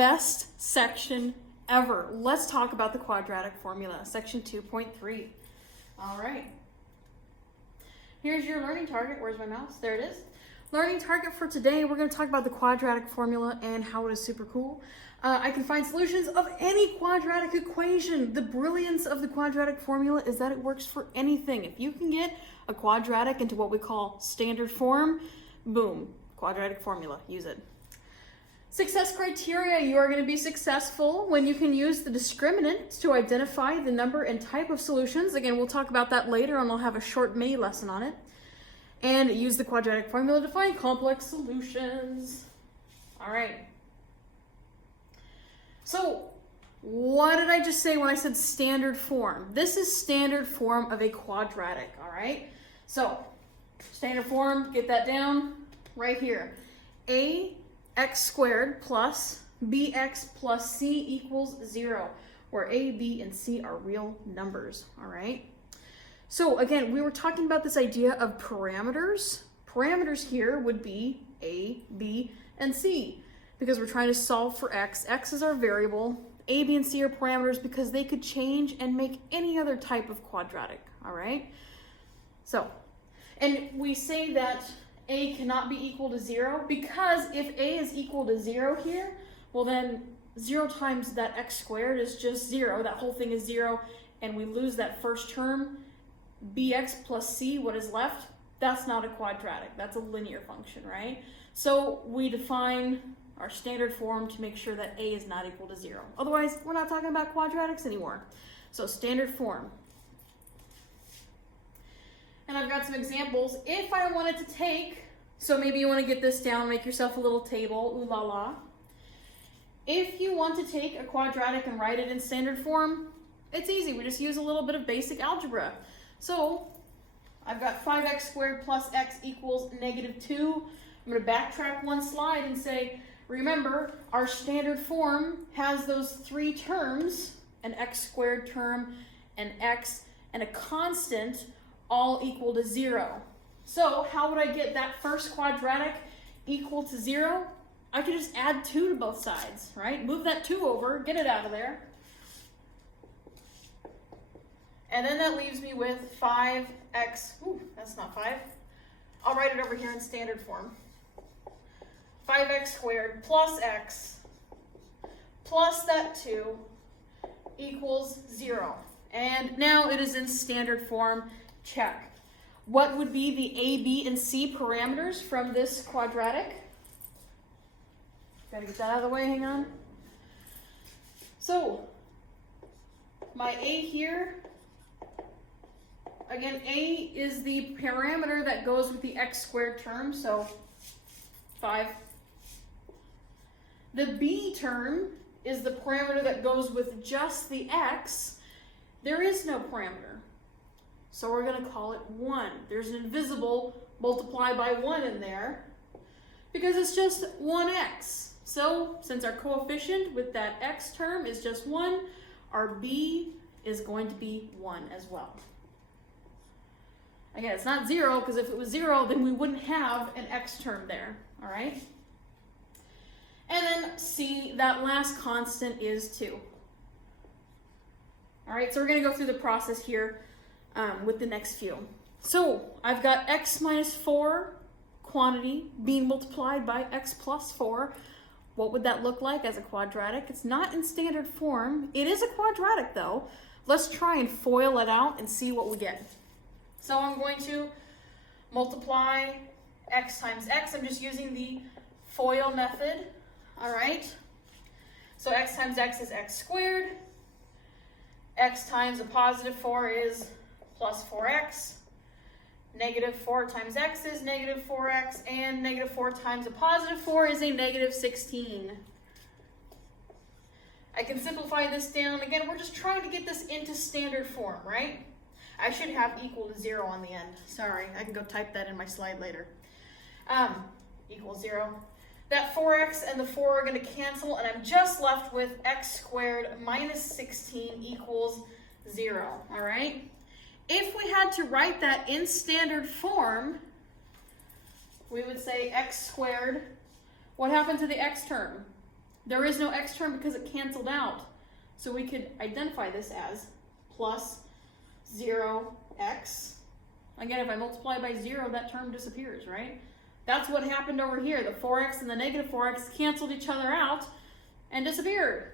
best section ever. Let's talk about the quadratic formula, section 2.3. All right. Here's your learning target. Where's my mouse? There it is. Learning target for today, we're going to talk about the quadratic formula and how it is super cool. I can find solutions of any quadratic equation. The brilliance of the quadratic formula is that it works for anything. If you can get a quadratic into what we call standard form, boom, quadratic formula, use it. Success criteria, you are going to be successful when you can use the discriminant to identify the number and type of solutions. Again, we'll talk about that later and I'll have a short mini lesson on it. And use the quadratic formula to find complex solutions. All right. So what did I just say when I said standard form? This is standard form of a quadratic, all right? So standard form, get that down right here. Ax squared plus bx plus c equals 0, where a, b, and c are real numbers, all right? So again, we were talking about this idea of parameters. Parameters here would be a, b, and c, because we're trying to solve for x. X is our variable. A, b, and c are parameters because they could change and make any other type of quadratic, all right? So, and we say that a cannot be equal to 0 because if a is equal to 0 here, well then 0 times that x squared is just 0. That whole thing is 0, and we lose that first term. Bx plus c, what is left? That's not a quadratic. That's a linear function, right? So we define our standard form to make sure that a is not equal to 0. Otherwise, we're not talking about quadratics anymore. So standard form. And I've got some examples. If I wanted to take, so maybe you want to get this down, make yourself a little table, ooh la la. If you want to take a quadratic and write it in standard form, it's easy. We just use a little bit of basic algebra. So I've got 5x squared plus x equals -2. I'm going to backtrack one slide and say, remember, our standard form has those three terms, an x squared term, an x, and a constant, all equal to 0. So how would I get that first quadratic equal to 0? I could just add 2 to both sides, right? Move that 2 over, get it out of there. And then that leaves me with 5x, ooh, that's not 5. I'll write it over here in standard form. 5x squared plus x plus that 2 equals 0. And now it is in standard form, check. What would be the a, b, and c parameters from this quadratic? Gotta get that out of the way, hang on. So, my a here, again, a is the parameter that goes with the x squared term, so 5. The b term is the parameter that goes with just the x. There is no parameter, so we're going to call it 1. There's an invisible multiply by 1 in there because it's just 1x. So since our coefficient with that x term is just 1, our b is going to be 1 as well. Again, it's not 0 because if it was 0, then we wouldn't have an x term there, all right? And then c, that last constant is 2. All right, so we're going to go through the process here with the next few. So I've got x minus 4 quantity being multiplied by x plus 4. What would that look like as a quadratic? It's not in standard form. It is a quadratic though. Let's try and FOIL it out and see what we get. So I'm going to multiply x times x. I'm just using the FOIL method. All right. So x times x is x squared. X times a positive 4 is plus 4x. Negative 4 times x is negative 4x. And negative 4 times a positive 4 is a negative 16. I can simplify this down. Again, we're just trying to get this into standard form, right? I should have equal to 0 on the end. Sorry, I can go type that in my slide later. Equals 0. That 4x and the 4 are going to cancel, and I'm just left with x squared minus 16 equals 0, all right? If we had to write that in standard form, we would say x squared. What happened to the x term? There is no x term because it canceled out. So we could identify this as plus 0x. Again, if I multiply by 0, that term disappears, right? That's what happened over here. The 4x and the negative 4x canceled each other out and disappeared.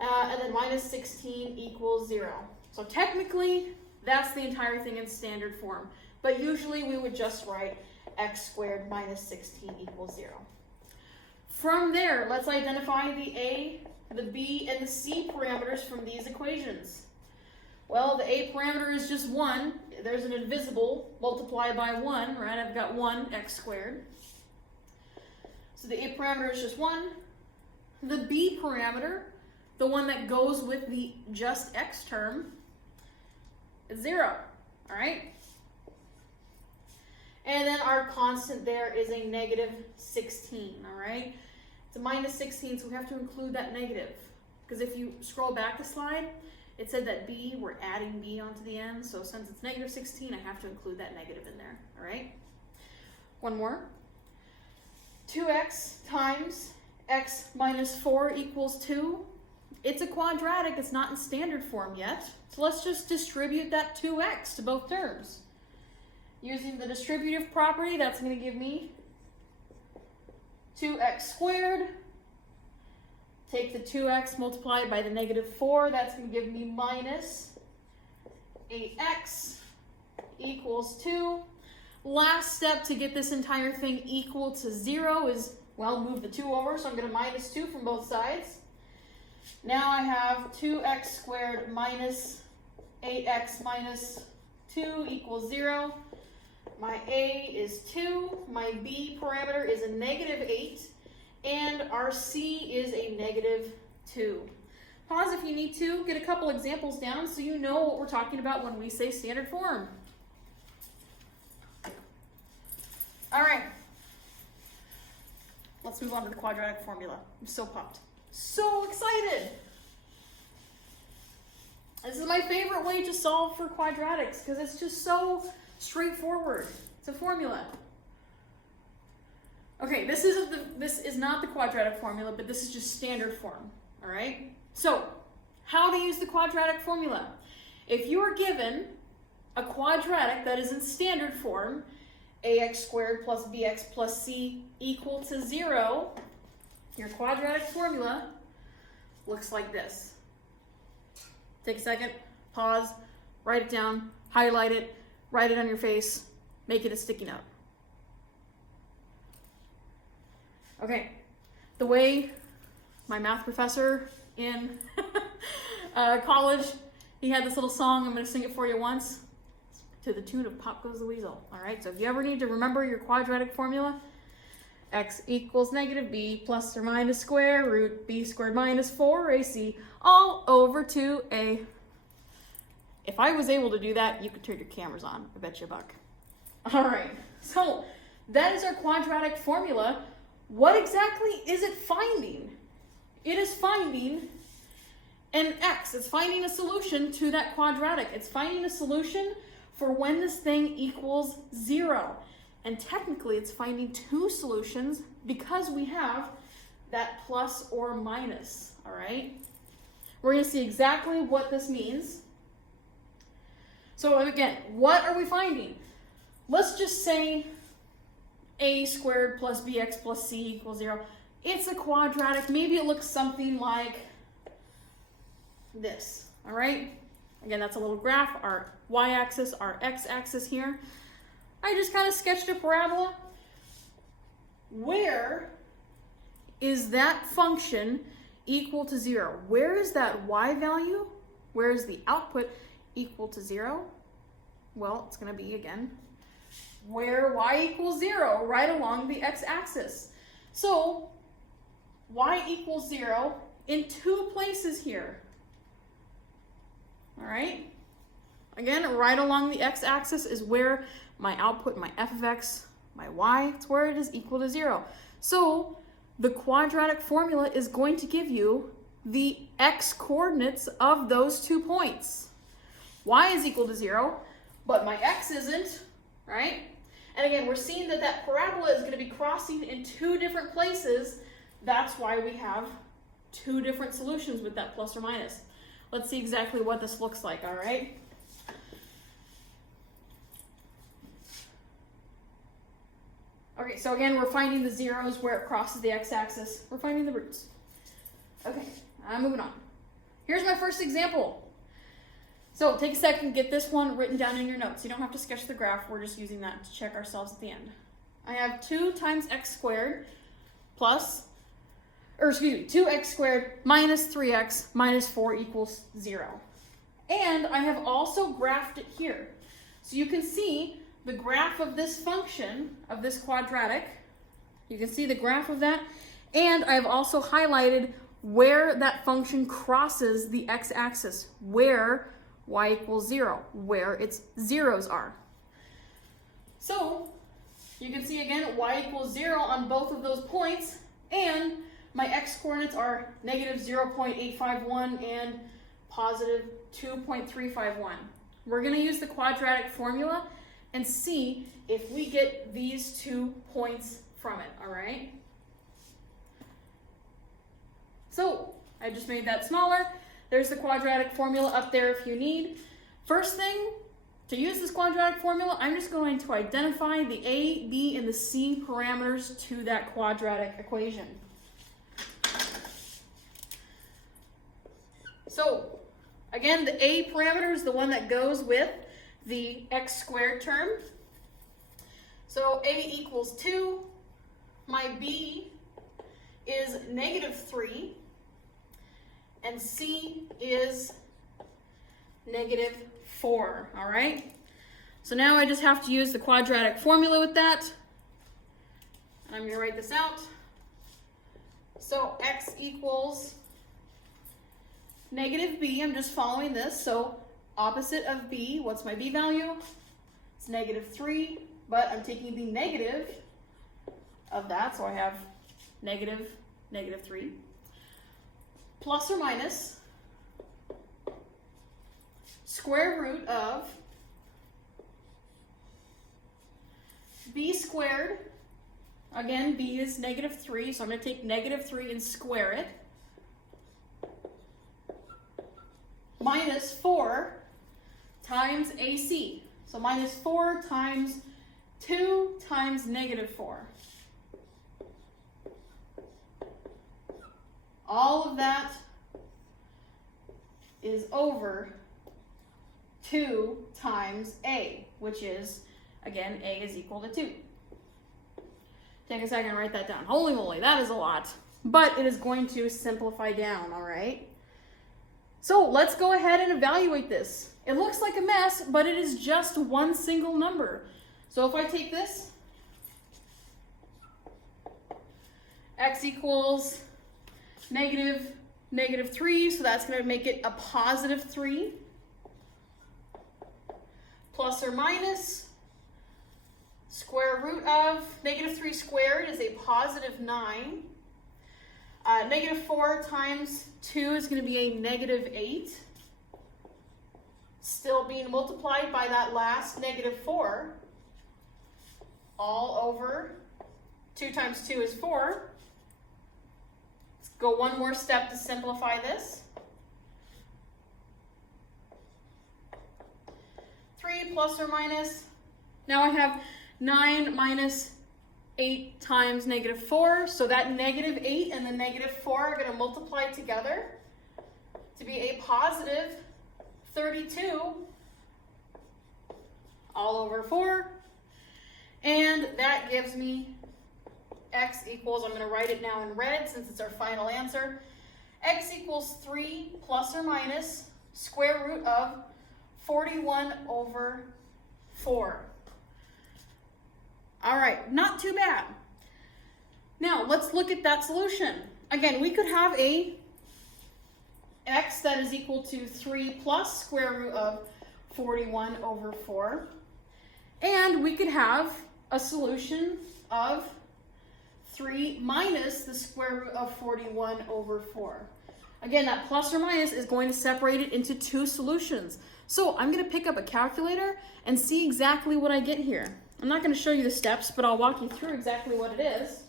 And then minus 16 equals 0. So technically, that's the entire thing in standard form. But usually we would just write x squared minus 16 equals 0. From there, let's identify the a, the b, and the c parameters from these equations. Well, the a parameter is just 1. There's an invisible, multiply by 1, right? I've got 1 x squared. So the a parameter is just 1. The b parameter, the one that goes with the just x term, is 0, all right? And then our constant there is a negative 16, all right? It's a minus 16, so we have to include that negative. Because if you scroll back a slide, it said that b, we're adding b onto the end. So since it's negative 16, I have to include that negative in there, all right? One more. 2x times x minus 4 equals 2. It's a quadratic. It's not in standard form yet. So let's just distribute that 2x to both terms. Using the distributive property, that's going to give me 2x squared. Take the 2x multiplied by the negative 4. That's going to give me minus 8x equals 2. Last step to get this entire thing equal to 0 is, well, move the 2 over. So I'm going to minus 2 from both sides. Now I have 2x squared minus 8x minus 2 equals 0. My a is 2. My b parameter is a negative 8. And our c is a negative 2. Pause if you need to. Get a couple examples down so you know what we're talking about when we say standard form. All right. Let's move on to the quadratic formula. I'm so pumped. So excited. This is my favorite way to solve for quadratics because it's just so straightforward. It's a formula. Okay, this is not the quadratic formula, but this is just standard form, all right? So, how to use the quadratic formula. If you are given a quadratic that is in standard form, ax squared plus bx plus c equal to 0, your quadratic formula looks like this. Take a second, pause, write it down, highlight it, write it on your face, make it a sticky note. Okay, the way my math professor in college, he had this little song, I'm going to sing it for you once, to the tune of Pop Goes the Weasel. All right, so if you ever need to remember your quadratic formula, x equals negative b plus or minus square root b squared minus 4ac all over 2a. If I was able to do that, you could turn your cameras on. I bet you a buck. All right, so that is our quadratic formula. What exactly is it finding? It is finding an x. It's finding a solution to that quadratic. It's finding a solution for when this thing equals 0. And technically, it's finding two solutions because we have that plus or minus, all right? We're going to see exactly what this means. So again, what are we finding? Let's just say a squared plus bx plus c equals 0. It's a quadratic. Maybe it looks something like this, all right? Again, that's a little graph, our y-axis, our x-axis here. I just kind of sketched a parabola. Where is that function equal to 0? Where is that y value? Where is the output equal to 0? Well, it's going to be, again, where y equals 0, right along the x-axis. So, y equals 0 in two places here. All right? Again, right along the x-axis is where my output, my f of x, my y, it's where it is equal to 0. So, the quadratic formula is going to give you the x coordinates of those 2 points. Y is equal to 0, but my x isn't, right? And again, we're seeing that that parabola is going to be crossing in 2 different places. That's why we have two different solutions with that plus or minus. Let's see exactly what this looks like, all right? Okay, so again, we're finding the zeros where it crosses the x-axis. We're finding the roots. Okay, I'm moving on. Here's my first example. So take a second, get this one written down in your notes. You don't have to sketch the graph. We're just using that to check ourselves at the end. I have 2 times x squared plus, 2x squared minus 3x minus 4 equals 0. And I have also graphed it here. So you can see the graph of this function, of this quadratic. You can see the graph of that. And I've also highlighted where that function crosses the x-axis, where y equals 0, where its zeros are. So you can see again y equals 0 on both of those points, and my x coordinates are negative 0.851 and positive 2.351. We're going to use the quadratic formula and see if we get these 2 points from it, all right? So I just made that smaller. There's the quadratic formula up there if you need. First thing, to use this quadratic formula, I'm just going to identify the a, b, and the c parameters to that quadratic equation. So again, the a parameter is the one that goes with the x squared term. So a equals 2. My b is negative 3. And c is negative 4, all right? So now I just have to use the quadratic formula with that. And I'm going to write this out. So x equals negative b. I'm just following this. So opposite of b, what's my b value? It's negative 3, but I'm taking the negative of that, so I have negative 3. Plus or minus square root of b squared. Again, b is negative 3, so I'm going to take negative 3 and square it. Minus 4 times ac. So minus 4 times 2 times negative 4. All of that is over 2 times a, which is, again, a is equal to 2. Take a second and write that down. Holy moly, that is a lot. But it is going to simplify down, all right? So let's go ahead and evaluate this. It looks like a mess, but it is just one single number. So if I take this, x equals negative 3, so that's going to make it a positive 3. Plus or minus square root of negative 3 squared is a positive 9. Negative 4 times 2 is going to be a negative 8. Still being multiplied by that last negative 4. All over 2 times 2 is 4. Let's go one more step to simplify this. 3 plus or minus. Now I have 9 minus 8 times negative 4. So that negative 8 and the negative 4 are going to multiply together to be a positive 32 all over 4. And that gives me x equals, I'm going to write it now in red since it's our final answer. X equals 3 plus or minus square root of 41 over 4. All right, not too bad. Now let's look at that solution. Again, we could have a x that is equal to 3 plus square root of 41 over 4. And we could have a solution of 3 minus the square root of 41 over 4. Again, that plus or minus is going to separate it into two solutions. So I'm going to pick up a calculator and see exactly what I get here. I'm not going to show you the steps, but I'll walk you through exactly what it is.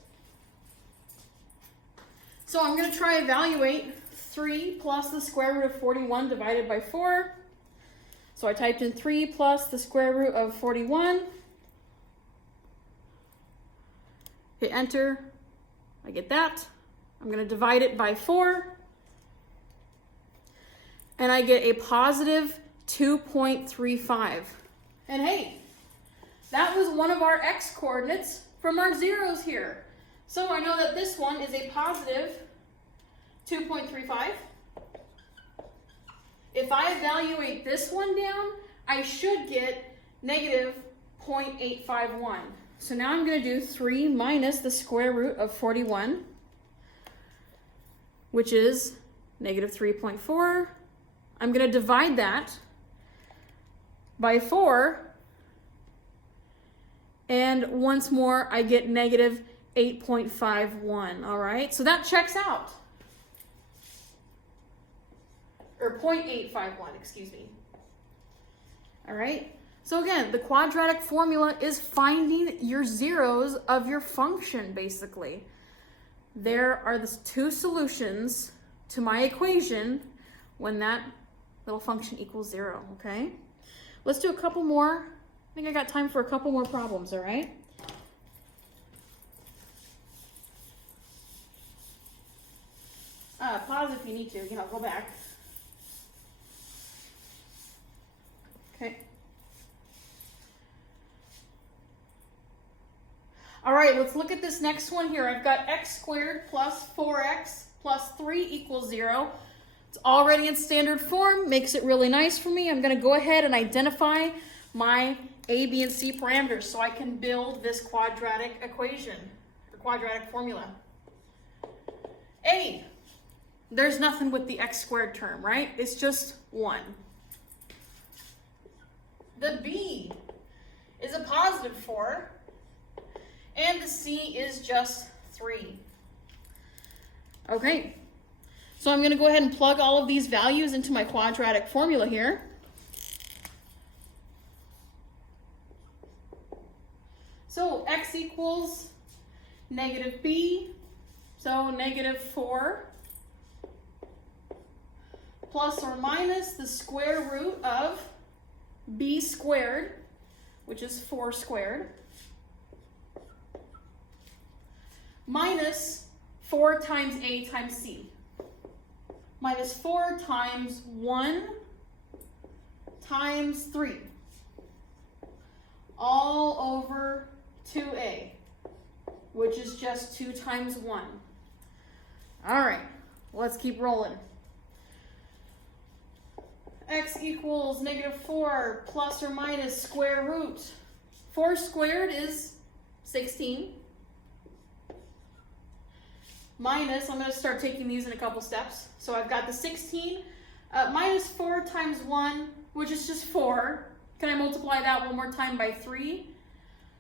So I'm going to try evaluate 3 plus the square root of 41 divided by 4. So I typed in 3 plus the square root of 41. Hit enter. I get that. I'm going to divide it by 4. And I get a positive 2.35. And hey, that was one of our x coordinates from our zeros here. So I know that this one is a positive 2.35. If I evaluate this one down, I should get negative 0.851. So now I'm going to do 3 minus the square root of 41, which is negative 3.4. I'm going to divide that by 4. And once more, I get negative 8.51. All right, so that checks out. Or 0.851, excuse me. All right, so again, the quadratic formula is finding your zeros of your function, basically. There are the two solutions to my equation when that little function equals 0, okay? Let's do a couple more. I think I got time for a couple more problems, all right? Pause if you need to, go back. Okay. All right, let's look at this next one here. I've got x squared plus 4x plus 3 equals 0. It's already in standard form, makes it really nice for me. I'm going to go ahead and identify my a, b, and c parameters so I can build this quadratic equation, or quadratic formula. A, there's nothing with the x squared term, right? It's just 1. The b is a positive 4, and the c is just 3. Okay, so I'm going to go ahead and plug all of these values into my quadratic formula here. So x equals negative b, so negative 4 plus or minus the square root of b squared, which is 4 squared, minus 4 times a times c, minus 4 times 1 times 3, all over 2a, which is just 2 times 1. All right, let's keep rolling. X equals negative 4 plus or minus square root. 4 squared is 16. Minus, I'm going to start taking these in a couple steps. So I've got the 16 minus 4 times 1, which is just 4. Can I multiply that one more time by 3?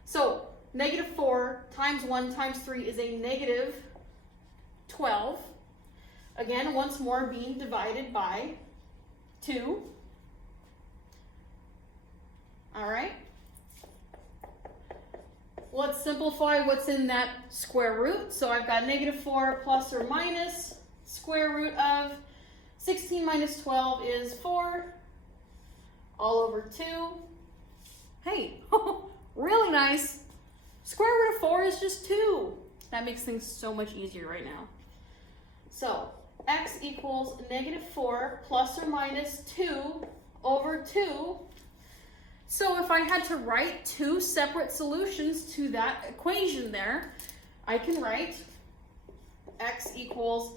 So negative 4 times 1 times 3 is a negative 12. Again, once more being divided by 2. All right. Let's simplify what's in that square root. So I've got negative 4 plus or minus square root of 16 minus 12 is 4, all over 2. Hey, really nice. Square root of 4 is just 2. That makes things so much easier right now. So x equals negative 4 plus or minus 2 over 2. So if I had to write two separate solutions to that equation there, I can write x equals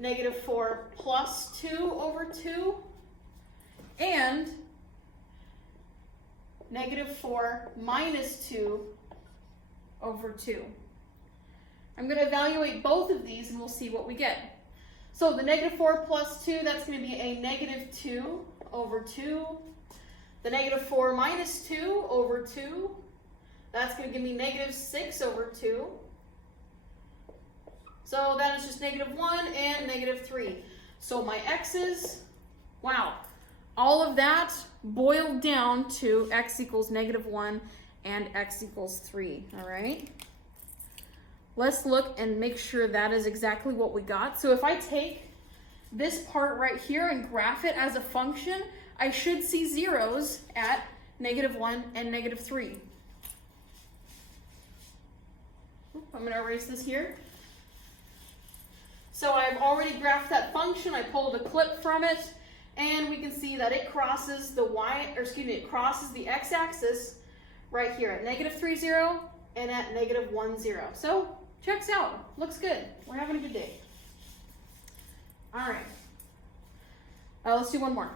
negative 4 plus 2 over 2 and negative 4 minus 2 over 2. I'm going to evaluate both of these and we'll see what we get. So the negative 4 plus 2, that's going to be a negative 2 over 2. The negative 4 minus 2 over 2, that's going to give me negative 6 over 2. So that is just negative 1 and negative 3. So my x's, wow, all of that boiled down to x equals negative 1 and x equals 3, all right? let's look and make sure that is exactly what we got. So if I take this part right here and graph it as a function, I should see zeros at -1 and -3. I'm going to erase this here. So I've already graphed that function. I pulled a clip from it, and we can see that it crosses the it crosses the x-axis right here at -3, 0 and at -1, 0. So checks out. Looks good. We're having a good day. All right. Let's do one more.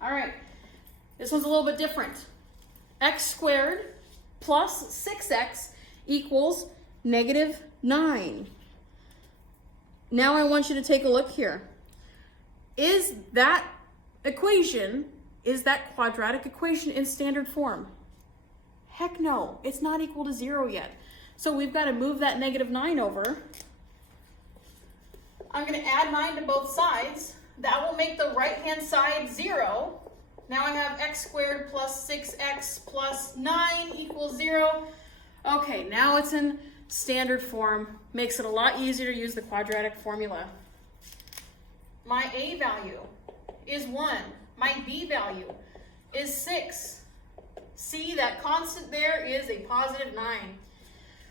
All right. This one's a little bit different. X squared plus 6x equals -9. Now I want you to take a look here. Is that equation, is that quadratic equation in standard form? Heck no, it's not equal to 0 yet. So we've got to move that -9 over. I'm going to add 9 to both sides. That will make the right-hand side 0. Now I have x squared plus 6x plus 9 equals 0. Okay, now it's in standard form. Makes it a lot easier to use the quadratic formula. My a value is 1. My b value is 6. See, that constant there is a +9.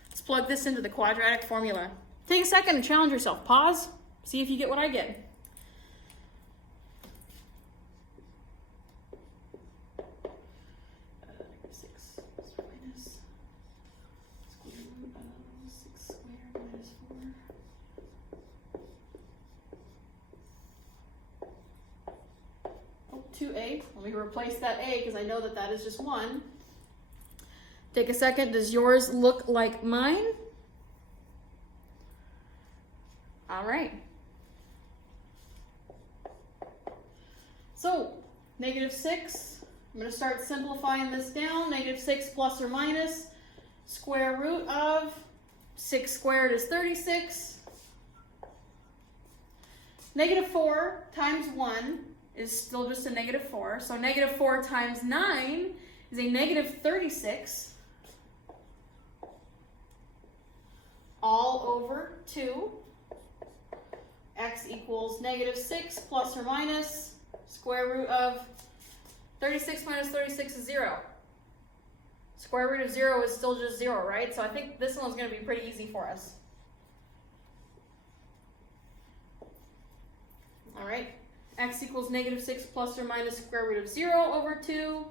Let's plug this into the quadratic formula. Take a second and challenge yourself. Pause. See if you get what I get. A. Let me replace that a because I know that that is just 1. Take a second. Does yours look like mine? All right. So, -6. I'm going to start simplifying this down. -6 plus or minus square root of 6 squared is 36. -4 times 1 is still just a -4. So -4 times 9 is a -36 all over 2. X equals -6 plus or minus square root of 36 minus 36 is 0. Square root of 0 is still just 0, right? So I think this one's going to be pretty easy for us. All right. X equals -6 plus or minus square root of 0 over 2.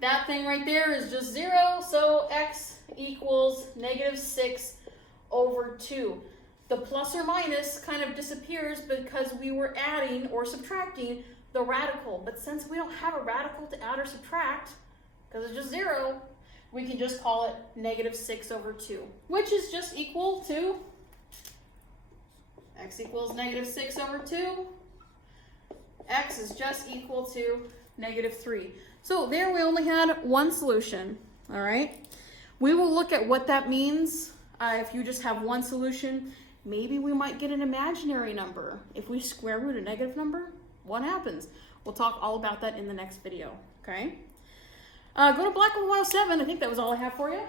That thing right there is just 0, so x equals -6 over 2. The plus or minus kind of disappears because we were adding or subtracting the radical. But since we don't have a radical to add or subtract, because it's just 0, we can just call it -6 over 2, which is just equal to x equals -6 over 2. X is just equal to -3. So there we only had one solution, all right? We will look at what that means. If you just have one solution, maybe we might get an imaginary number. If we square root a negative number, what happens? We'll talk all about that in the next video, okay? Go to Blackman 107. I think that was all I have for you.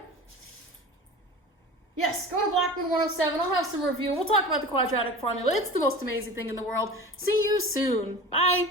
Yes, go to Blackman 107. I'll have some review. We'll talk about the quadratic formula. It's the most amazing thing in the world. See you soon. Bye.